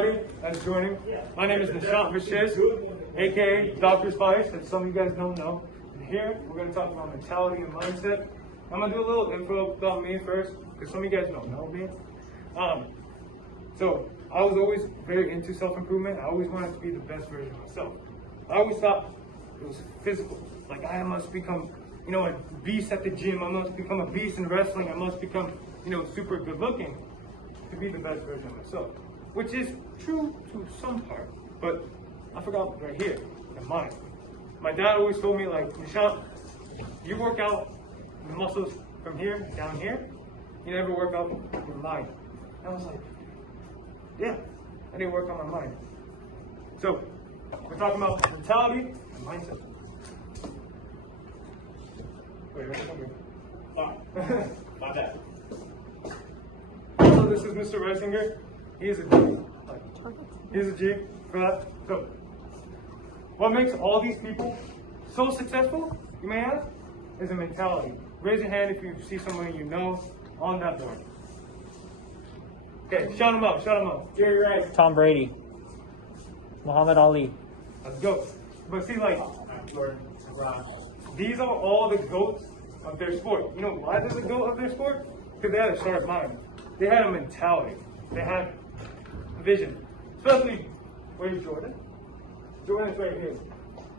That's joining. My name is aka DrSpice, and some of you guys don't know. And here we're going to talk about mentality and mindset. I'm going to do a little info about me first, because some of you guys don't know me. So I was always very into self-improvement. I always wanted to be the best version of myself. I always thought it was physical. Like I must become, a beast at the gym. I must become a beast in wrestling. I must become, super good looking to be the best version of myself. Which is true to some part, but I forgot right here, the mind. My dad always told me, like, Michelle, you work out the muscles from here down here, you never work out your mind. And I was like, yeah, I didn't work on my mind. So, we're talking about mentality and mindset. Wait, my bad. So this is Mr. Reisinger. He's a G. He's a G for that. So, what makes all these people so successful, you may ask, is a mentality. Raise your hand if you see someone you know on that board. Okay, shout them out, Jerry Rice. Tom Brady. Muhammad Ali. Let's go. But see, like, these are all the GOATs of their sport. You know why they're the GOAT of their sport? Because they had a sharp mind. They had a mentality. They had vision. Especially, where's Jordan? Jordan's right here.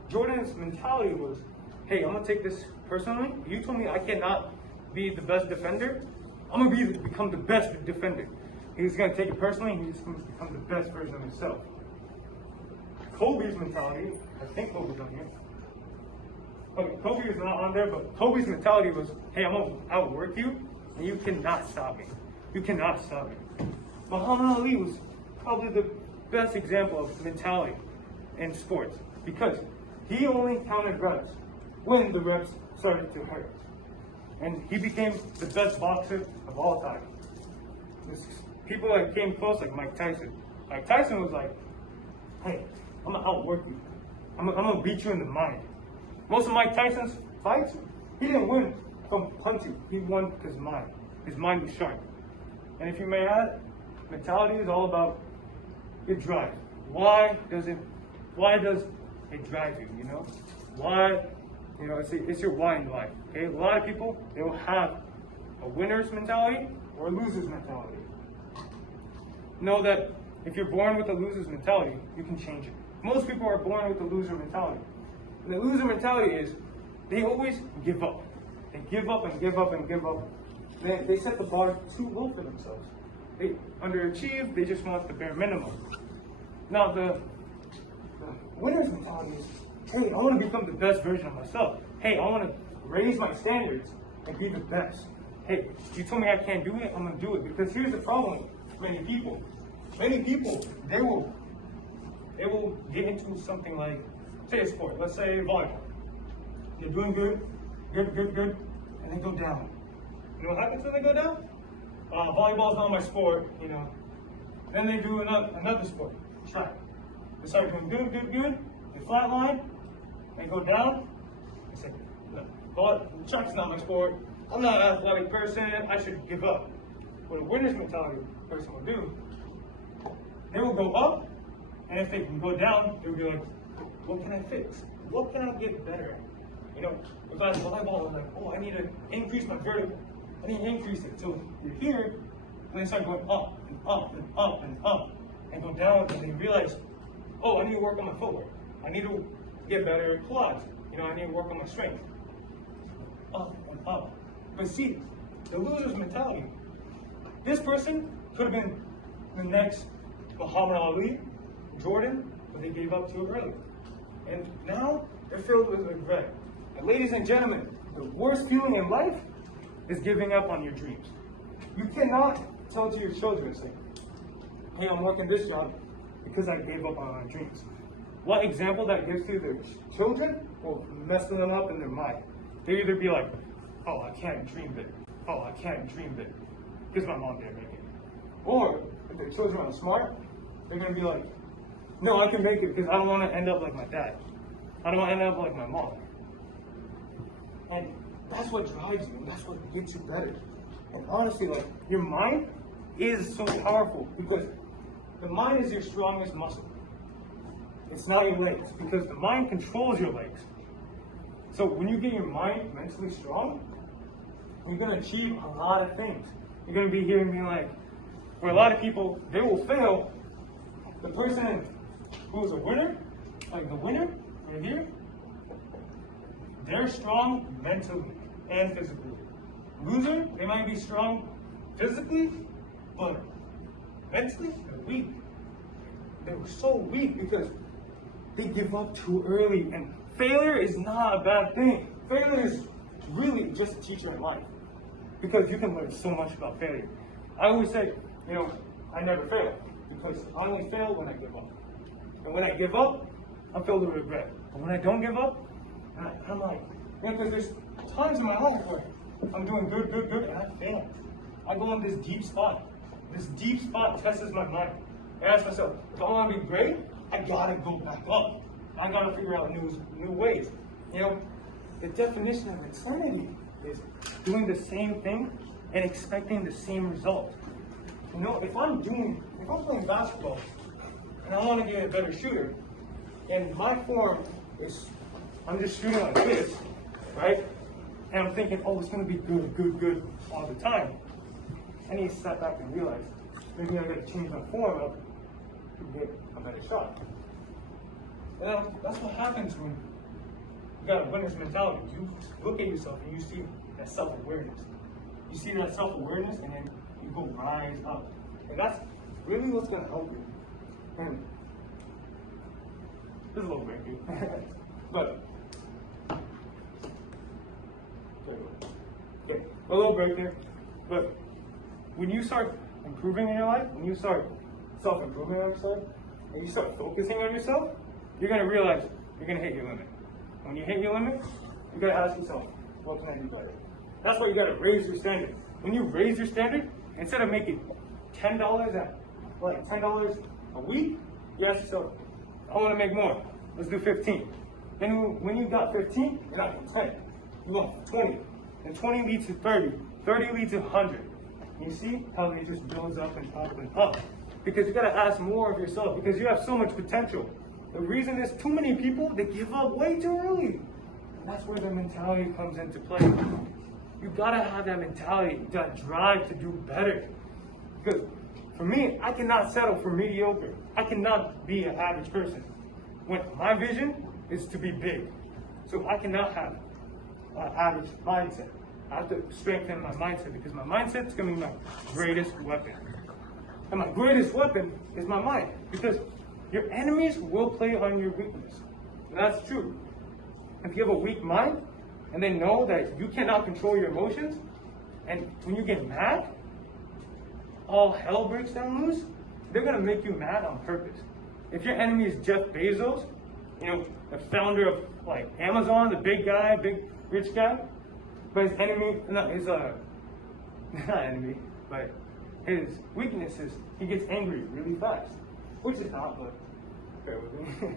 Jordan's mentality was, hey, I'm going to take this personally. You told me I cannot be the best defender. I'm going to become the best defender. He's going to take it personally, and he's going to become the best version of himself. Kobe's mentality, I think Kobe's on here. Okay, Kobe is not on there, but Kobe's mentality was, hey, I'm going to outwork you, and you cannot stop me. You cannot stop me. Muhammad Ali was probably the best example of mentality in sports because he only counted reps when the reps started to hurt. And he became the best boxer of all time. People that came close, like Mike Tyson. Mike Tyson was like, hey, I'm going to outwork you. I'm going to beat you in the mind. Most of Mike Tyson's fights, he didn't win from punching. He won his mind. His mind was sharp. And if you may add, mentality is all about your drive. Why does it drive you, Why, it's your why in life, okay? A lot of people, they will have a winner's mentality or a loser's mentality. Know that if you're born with a loser's mentality, you can change it. Most people are born with a loser mentality. And the loser mentality is, they always give up. They give up and give up and give up. They set the bar too low for themselves. They underachieve, they just want the bare minimum. Now the winner's mentality is, hey, I want to become the best version of myself. Hey, I want to raise my standards and be the best. Hey, you told me I can't do it, I'm going to do it. Because here's the problem with many people. Many people, they will get into something like, say a sport, let's say volleyball. They're doing good, and they go down. You know what happens when they go down? Volleyball's not my sport, Then they do another sport, track. They start doing good. They flatline, they go down. They say, track's not my sport. I'm not an athletic person. I should give up. What a winner's mentality person will do, they will go up, and if they can go down, they'll be like, what can I fix? What can I get better at? If I have volleyball, I'm like, I need to increase my vertical. I need to increase it. So you're here, and they start going up and up and up and up, and go down, and they realize, I need to work on my footwork. I need to get better at quads. I need to work on my strength. Up and up. But see, the loser's mentality. This person could have been the next Muhammad Ali, Jordan, but they gave up too early. And now they're filled with regret. And ladies and gentlemen, the worst feeling in life is giving up on your dreams. You cannot tell to your children, say, hey, I'm working this job because I gave up on my dreams. What example that gives to their children will mess them up in their mind. They either be like, I can't dream big. I can't dream big because my mom didn't make it. Or if their children are smart, they're going to be like, no, I can make it because I don't want to end up like my dad. I don't want to end up like my mom. And that's what drives you, and that's what gets you better. And honestly, your mind is so powerful because the mind is your strongest muscle. It's not your legs, because the mind controls your legs. So when you get your mind mentally strong, you're going to achieve a lot of things. You're going to be hearing me like, for a lot of people, they will fail. The person who's a winner, like the winner right here, they're strong mentally and physically. Loser, they might be strong physically, but mentally, they're weak. They were so weak because they give up too early. And failure is not a bad thing. Failure is really just a teacher in life, because you can learn so much about failure. I always say, I never fail, because I only fail when I give up. And when I give up, I'm filled with regret. But when I don't give up, I'm like, because there's times in my life where I'm doing good, and I fail. I go in this deep spot. This deep spot tests my mind. I ask myself, if I want to be great, I gotta go back up. I gotta figure out new ways. The definition of eternity is doing the same thing and expecting the same result. If I'm playing basketball and I want to get a better shooter, and my form is I'm just shooting like this, right? And I'm thinking, oh, it's gonna be good all the time. I need to step back and realize maybe I gotta change my form up to get a better shot. And that's what happens when you got a winner's mentality. You look at yourself and you see that self-awareness. You see that self-awareness, and then you go rise up. And that's really what's gonna help you. And this is a little breaky. But okay, a little break there. But when you start improving in your life, when you start self-improving on yourself, and you start focusing on yourself, you're gonna realize you're gonna hit your limit. When you hit your limit, you gotta ask yourself, what can I do better? That's why you gotta raise your standard. When you raise your standard, instead of making $10 $10 a week, you ask yourself, I wanna make more. Let's do 15. Then when you got 15, you're not going 10. You want 20. And 20 leads to 30. 30 leads to 100. You see how it just builds up and up and up. Because you gotta ask more of yourself, because you have so much potential. The reason is too many people, they give up way too early. And that's where the mentality comes into play. You gotta have that mentality, that drive to do better. Because for me, I cannot settle for mediocre. I cannot be an average person. When my vision is to be big. So I cannot have an average mindset. I have to strengthen my mindset, because my mindset is gonna be my greatest weapon. And my greatest weapon is my mind, because your enemies will play on your weakness. And that's true. If you have a weak mind, and they know that you cannot control your emotions, and when you get mad, all hell breaks down loose, they're gonna make you mad on purpose. If your enemy is Jeff Bezos, the founder of Amazon, the big guy, big rich guy, but his enemy, not enemy, but his weakness is he gets angry really fast, which is not, but bear with me.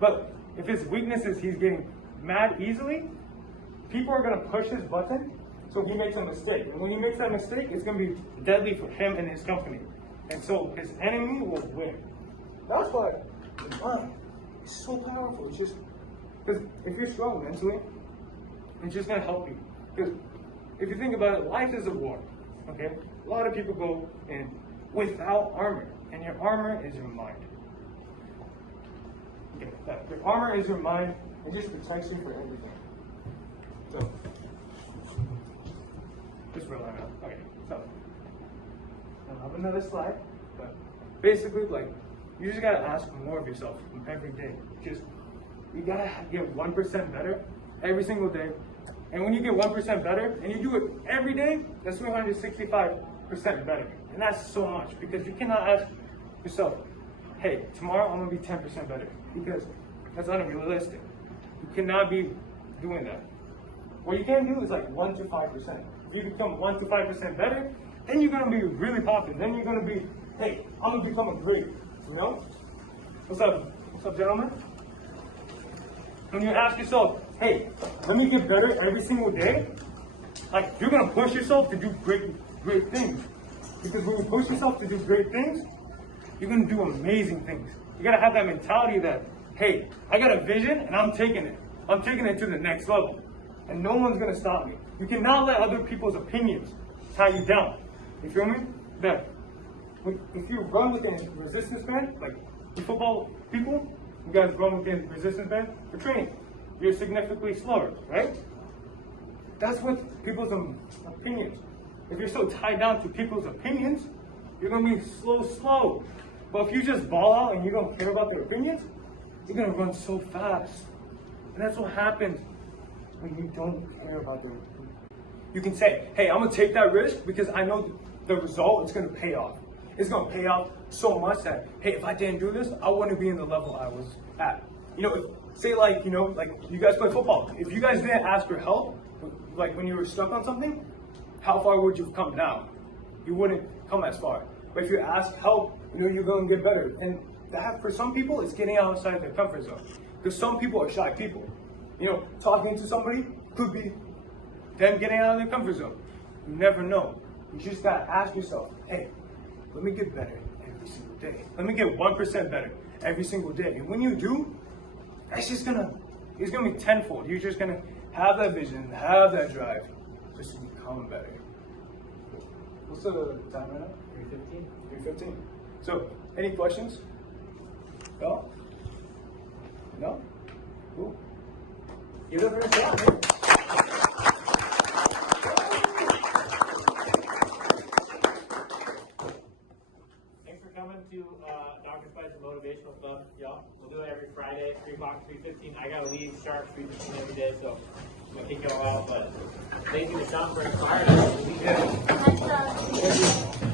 But if his weakness is he's getting mad easily, people are gonna push his button so he makes a mistake. And when he makes that mistake, it's gonna be deadly for him and his company. And so his enemy will win. That's why the mind is so powerful. It's just because if you're strong mentally, it's just gonna help you. Because if you think about it, life is a war. Okay? A lot of people go in without armor, and your armor is your mind. Okay, your armor is your mind. It just protects you for everything. So, just roll that out. Okay, so I'll have another slide, but basically, you just gotta ask more of yourself every day. You gotta get 1% better every single day. And when you get 1% better, and you do it every day, that's 365% better. And that's so much, because you cannot ask yourself, hey, tomorrow I'm gonna be 10% better, because that's unrealistic. You cannot be doing that. What you can do is 1 to 5%. If you become 1 to 5% better, then you're gonna be really popular. Then you're gonna be, hey, I'm gonna become a great, What's up? What's up, gentlemen? When you ask yourself, hey, let me get better every single day, you're gonna push yourself to do great things. Because when you push yourself to do great things, you're gonna do amazing things. You gotta have that mentality that, hey, I got a vision and I'm taking it. I'm taking it to the next level. And no one's gonna stop me. You cannot let other people's opinions tie you down. You feel me? That if you run with a resistance band, like the football people, you guys run with a resistance band for training, you're significantly slower, right? That's what people's opinions. If you're so tied down to people's opinions, you're gonna be slow. But if you just ball out and you don't care about their opinions, you're gonna run so fast. And that's what happens when you don't care about their opinions. You can say, hey, I'm gonna take that risk because I know the result is gonna pay off. It's gonna pay off so much that, hey, if I didn't do this, I wouldn't be in the level I was at. You know, say like you guys play football. If you guys didn't ask for help, like when you were stuck on something, how far would you have come now? You wouldn't come as far. But if you ask help, you're going to get better. And that, for some people, is getting outside their comfort zone. Because some people are shy people. Talking to somebody could be them getting out of their comfort zone. You never know. You just got to ask yourself, hey, let me get better every single day. Let me get 1% better every single day. And when you do, it's going to be tenfold. You're just going to have that vision, have that drive, just to become better. What's the time right now? 3:15. So, any questions? No? No? Cool. Give it a shot, man. Thanks for coming to DrSpice Motivational Club, y'all. We'll do it every Friday, 3 o'clock, 3:15. I gotta leave sharp 3:15 every day, so I'm gonna kick y'all out. But thank you to Sean for inspiring us. Yeah.